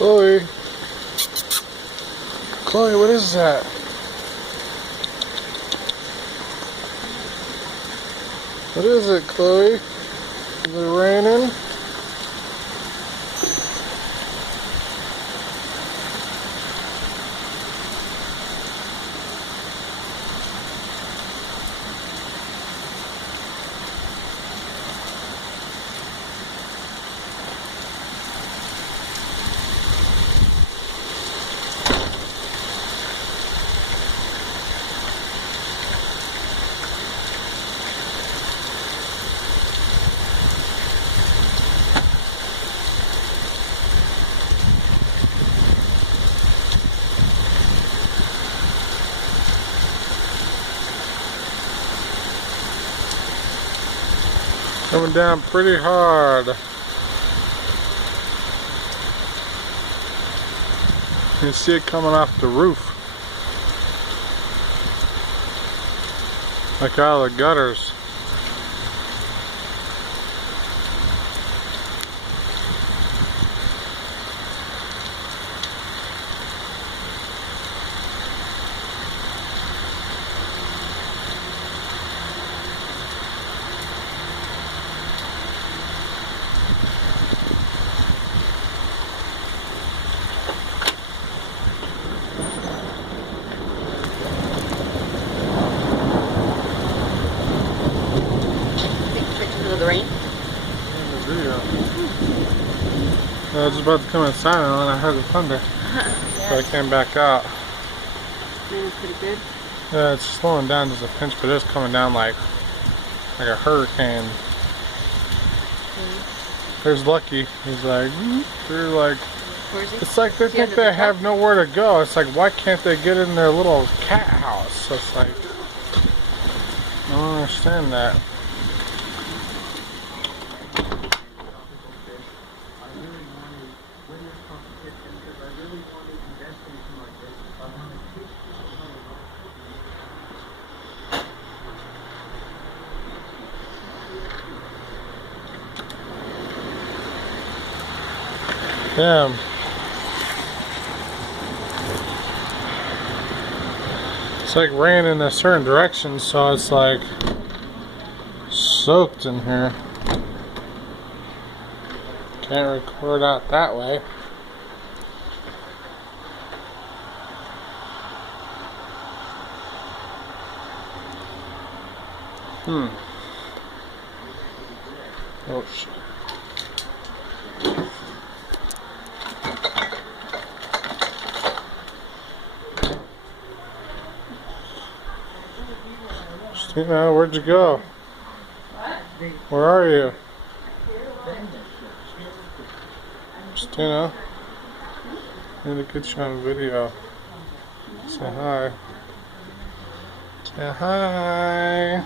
Chloe. Chloe, what is that? What is it, Chloe? Is it raining? Coming down pretty hard. You can see it coming off the roof. Like out of the gutters. The rain? I was about to come inside and then I heard the thunder. So I came back out. Rain is pretty good. Yeah, it's slowing down just a pinch, but it's coming down like a hurricane. There's Lucky. He's like, they're like, it's like they think they have nowhere to go. It's like, why can't they get in their little cat house? So it's like, I don't understand that. Damn. It's like rain in a certain direction, so it's like soaked in here. Can't record out that way. Oh shit. Christina, where'd you go? What? Where are you? Christina, I need to get you on video. Say hi. Say hi.